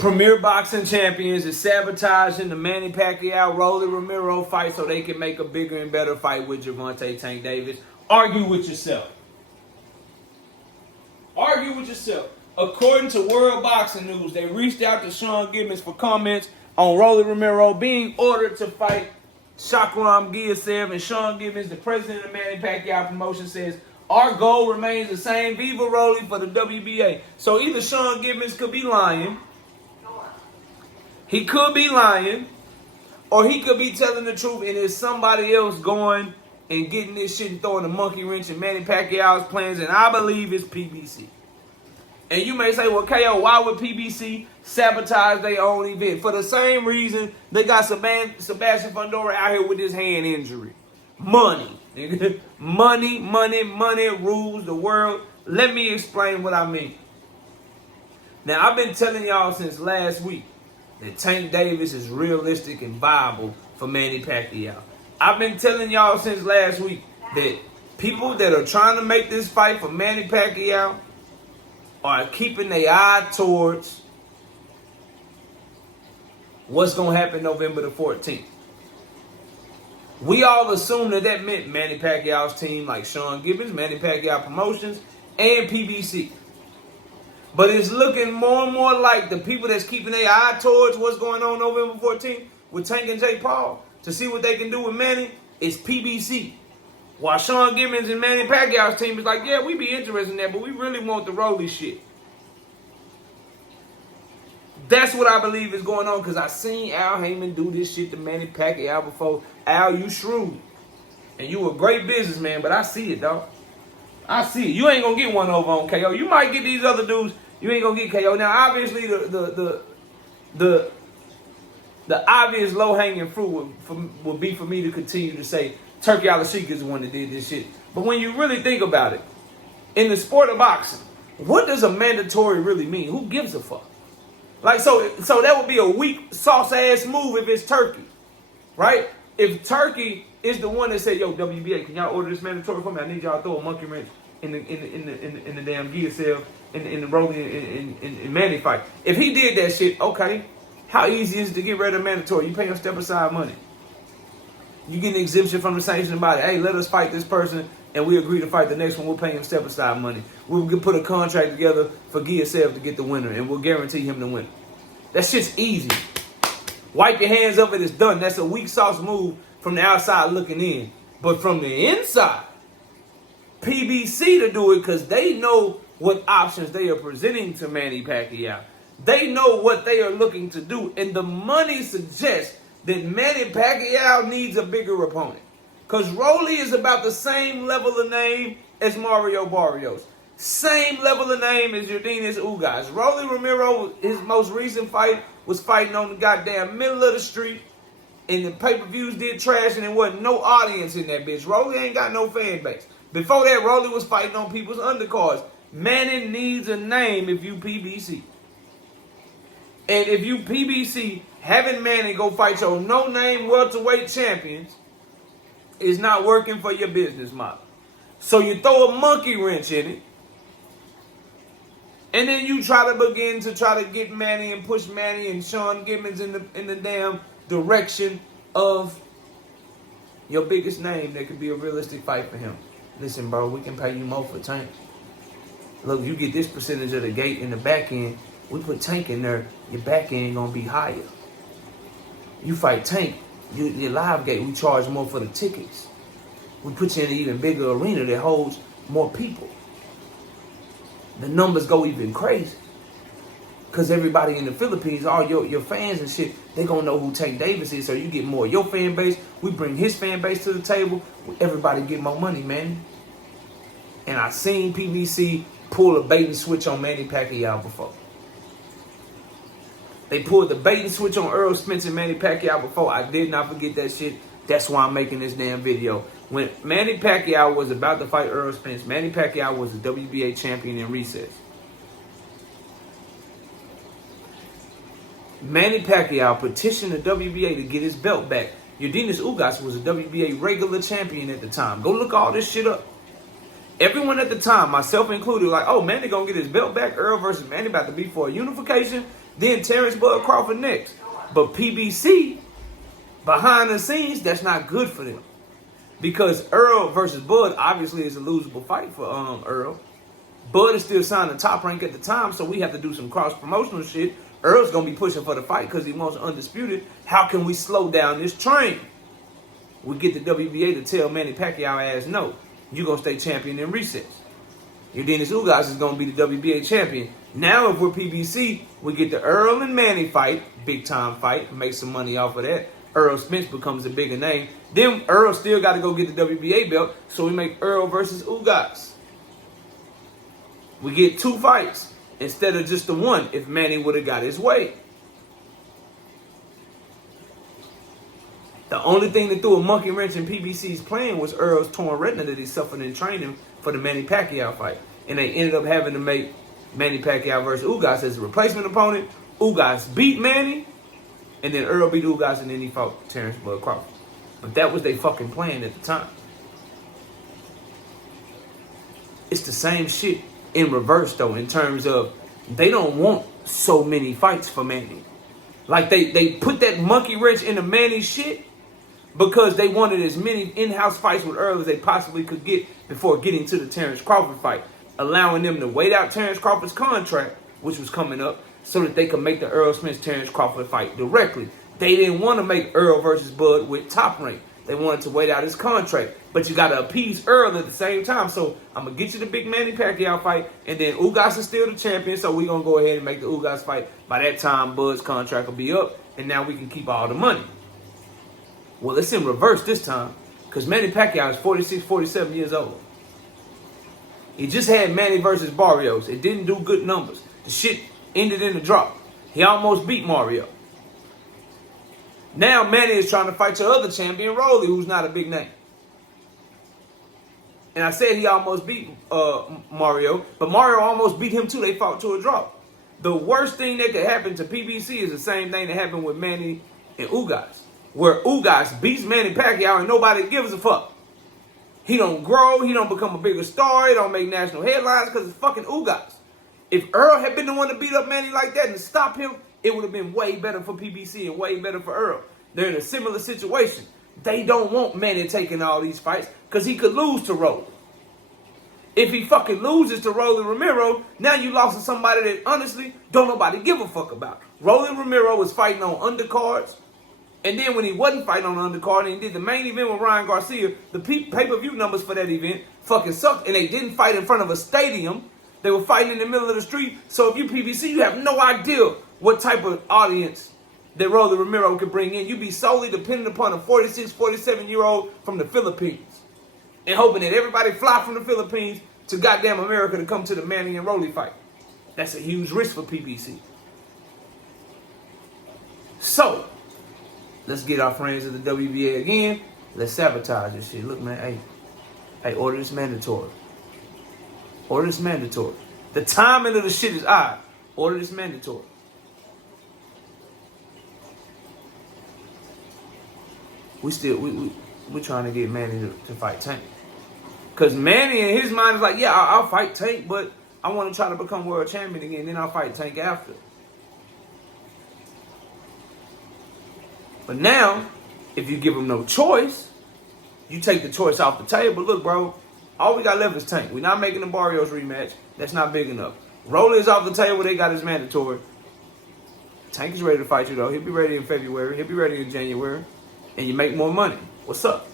Premier Boxing Champions is sabotaging the Manny Pacquiao Rolly Romero fight so they can make a bigger and better fight with Gervonta Tank Davis. Argue with yourself. Argue with yourself. According to World Boxing News, they reached out to Sean Gibbons for comments on Rolly Romero being ordered to fight Shakram Ghiassev, and Sean Gibbons, the president of Manny Pacquiao Promotion, says, our goal remains the same, Viva Rolly for the WBA. So either Sean Gibbons could be lying, he could be lying, or he could be telling the truth, and it's somebody else going and getting this shit and throwing a monkey wrench in Manny Pacquiao's plans, and I believe it's PBC. And you may say, well, KO, why would PBC sabotage their own event? For the same reason they got Sebastian Fundora out here with his hand injury. Money. Money rules the world. Let me explain what I mean. Now, I've been telling y'all since last week that Tank Davis is realistic and viable for Manny Pacquiao. I've been telling y'all since last week that people that are trying to make this fight for Manny Pacquiao are keeping their eye towards what's going to happen November the 14th. We all assumed that meant Manny Pacquiao's team, like Sean Gibbons, Manny Pacquiao Promotions, and PBC. But it's looking more and more like the people that's keeping their eye towards what's going on November 14th with Tank and Jake Paul to see what they can do with Manny is PBC. While Sean Gibbons and Manny Pacquiao's team is like, yeah, we be interested in that, but we really want the Rolly shit. That's what I believe is going on, because I seen Al Heyman do this shit to Manny Pacquiao before. Al, you shrewd. And you a great businessman, but I see it, dog. I see it. You ain't going to get one over on KO. You might get these other dudes. You ain't going to get KO. Now, obviously, the obvious low-hanging fruit would be for me to continue to say Turkey Al-Sheikh is the one that did this shit. But when you really think about it, in the sport of boxing, what does a mandatory really mean? Who gives a fuck? Like, so that would be a weak sauce-ass move if it's Turkey, right? If Turkey is the one that said, yo, WBA, can y'all order this mandatory for me? I need y'all to throw a monkey wrench in the damn Ghiassev, in the Rolly in Manny fight. If he did that shit, okay, how easy is it to get rid of mandatory? You pay him step-aside money. You get an exemption from the sanctioning body. Hey, let us fight this person, and we agree to fight the next one. We'll pay him step-aside money. We'll put a contract together for Ghiassev to get the winner, and we'll guarantee him the winner. That shit's easy. Wipe your hands of it, it's done. That's a weak sauce move from the outside looking in. But from the inside, PBC to do it, because they know what options they are presenting to Manny Pacquiao. They know what they are looking to do, and the money suggests that Manny Pacquiao needs a bigger opponent. Because Rolly is about the same level of name as Mario Barrios. Same level of name as Yordenis Ugas. Rolly Romero, his most recent fight, was fighting on the goddamn middle of the street, and the pay-per-views did trash, and there wasn't no audience in that bitch. Rolly ain't got no fan base. Before that, Rolly was fighting on people's undercards. Manny needs a name if you PBC. And if you PBC, having Manny go fight your no-name welterweight champions is not working for your business model. So you throw a monkey wrench in it, and then you try to begin to get Manny and push Manny and Sean Gibbons in the damn direction of your biggest name that could be a realistic fight for him. Listen, bro, we can pay you more for Tank. Look, you get this percentage of the gate in the back end. We put Tank in there, your back end gonna be higher. You fight Tank, your live gate, we charge more for the tickets. We put you in an even bigger arena that holds more people. The numbers go even crazy. Because everybody in the Philippines, all your fans and shit, they gonna know who Tank Davis is, so you get more of your fan base. We bring his fan base to the table. Everybody get more money, man. And I seen PBC pull a bait and switch on Manny Pacquiao before. They pulled the bait and switch on Earl Spence and Manny Pacquiao before. I did not forget that shit. That's why I'm making this damn video. When Manny Pacquiao was about to fight Earl Spence, Manny Pacquiao was the WBA champion in recess. Manny Pacquiao petitioned the WBA to get his belt back. Yordenis Ugas was a WBA regular champion at the time. Go look all this shit up. Everyone at the time, myself included, like, oh, Manny gonna get his belt back. Earl versus Manny about to be for a unification. Then Terrence Bud Crawford next. But PBC, behind the scenes, that's not good for them. Because Earl versus Bud obviously is a losable fight for Earl. Bud is still signed the Top Rank at the time, so we have to do some cross-promotional shit. Earl's going to be pushing for the fight because he wants undisputed. How can we slow down this train? We get the WBA to tell Manny Pacquiao ass, no, you're going to stay champion in recess. Dennis Ugas is going to be the WBA champion. Now, if we're PBC, we get the Earl and Manny fight, big-time fight, make some money off of that. Earl Spence becomes a bigger name. Then Earl still got to go get the WBA belt, so we make Earl versus Ugas. We get 2 fights instead of just the one if Manny would have got his way. The only thing that threw a monkey wrench in PBC's plan was Earl's torn retina that he suffered in training for the Manny Pacquiao fight. And they ended up having to make Manny Pacquiao versus Ugas as a replacement opponent. Ugas beat Manny, and then Earl beat Ugas, and then he fought Terrence Bud Crawford. But that was their fucking plan at the time. It's the same shit in reverse, though, in terms of they don't want so many fights for Manny. Like, they put that monkey wrench in the Manny shit because they wanted as many in-house fights with Earl as they possibly could get before getting to the Terrence Crawford fight, allowing them to wait out Terrence Crawford's contract, which was coming up, so that they could make the Earl Spence-Terrence Crawford fight directly. They didn't want to make Earl versus Bud with Top Rank. They wanted to wait out his contract. But you got to appease Earl at the same time. So I'm going to get you the big Manny Pacquiao fight. And then Ugas is still the champion. So we're going to go ahead and make the Ugas fight. By that time, Bud's contract will be up. And now we can keep all the money. Well, it's in reverse this time. Because Manny Pacquiao is 46, 47 years old. He just had Manny versus Barrios. It didn't do good numbers. The shit ended in a drop. He almost beat Mario. Now Manny is trying to fight your other champion, Rolly, who's not a big name. And I said he almost beat Mario, but Mario almost beat him too. They fought to a draw. The worst thing that could happen to PBC is the same thing that happened with Manny and Ugas, where Ugas beats Manny Pacquiao and nobody gives a fuck. He don't grow, he don't become a bigger star, he don't make national headlines because it's fucking Ugas. If Earl had been the one to beat up Manny like that and stop him, it would have been way better for PBC and way better for Earl. They're in a similar situation. They don't want Manny taking all these fights because he could lose to Rolly. If he fucking loses to Rolly Romero, now you lost to somebody that honestly don't nobody give a fuck about. Rolly Romero was fighting on undercards. And then when he wasn't fighting on the undercard and he did the main event with Ryan Garcia, the pay-per-view numbers for that event fucking sucked. And they didn't fight in front of a stadium. They were fighting in the middle of the street. So if you PBC, you have no idea what type of audience that Rolly Romero could bring in. You'd be solely dependent upon a 46, 47-year-old from the Philippines and hoping that everybody fly from the Philippines to goddamn America to come to the Manny and Rolly fight. That's a huge risk for PBC. So, let's get our friends at the WBA again. Let's sabotage this shit. Look, man, hey, order this mandatory. Order this mandatory. The timing of the shit is odd. Order this mandatory. We're trying to get Manny to fight Tank. Because Manny in his mind is like, yeah, I'll fight Tank, but I want to try to become world champion again, then I'll fight Tank after. But now, if you give him no choice, you take the choice off the table. Look, bro, all we got left is Tank. We're not making the Barrios rematch. That's not big enough. Rolly is off the table. They got his mandatory. Tank is ready to fight you, though. He'll be ready in February. He'll be ready in January. And you make more money. What's up?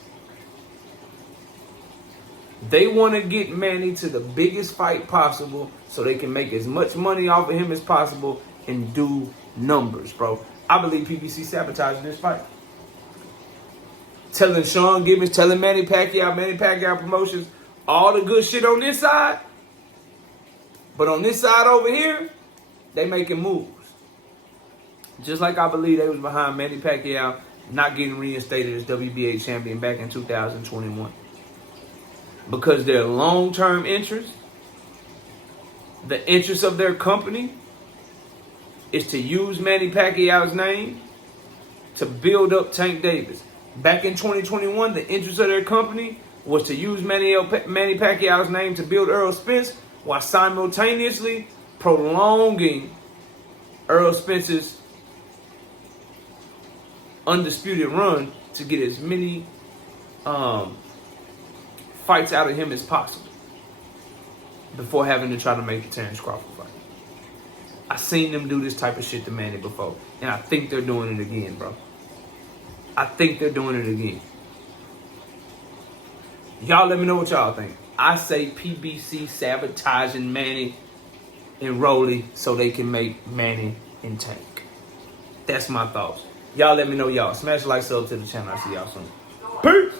They want to get Manny to the biggest fight possible so they can make as much money off of him as possible and do numbers, bro. I believe PBC sabotaging this fight. Telling Sean Gibbons, telling Manny Pacquiao Promotions, all the good shit on this side. But on this side over here, they making moves. Just like I believe they was behind Manny Pacquiao not getting reinstated as WBA champion back in 2021. Because their long-term interest, the interest of their company, is to use Manny Pacquiao's name to build up Tank Davis. Back in 2021, the interest of their company was to use Manny Pacquiao's name to build Errol Spence while simultaneously prolonging Errol Spence's undisputed run to get as many fights out of him as possible before having to try to make the Terrence Crawford fight. I seen them do this type of shit to Manny before, and I think they're doing it again, bro. I think they're doing it again. Y'all let me know what y'all think. I say PBC sabotaging Manny and Rolly so they can make Manny and Tank. That's my thoughts. Y'all let me know y'all. Smash the like, sub to the channel. I'll see y'all soon. Peace.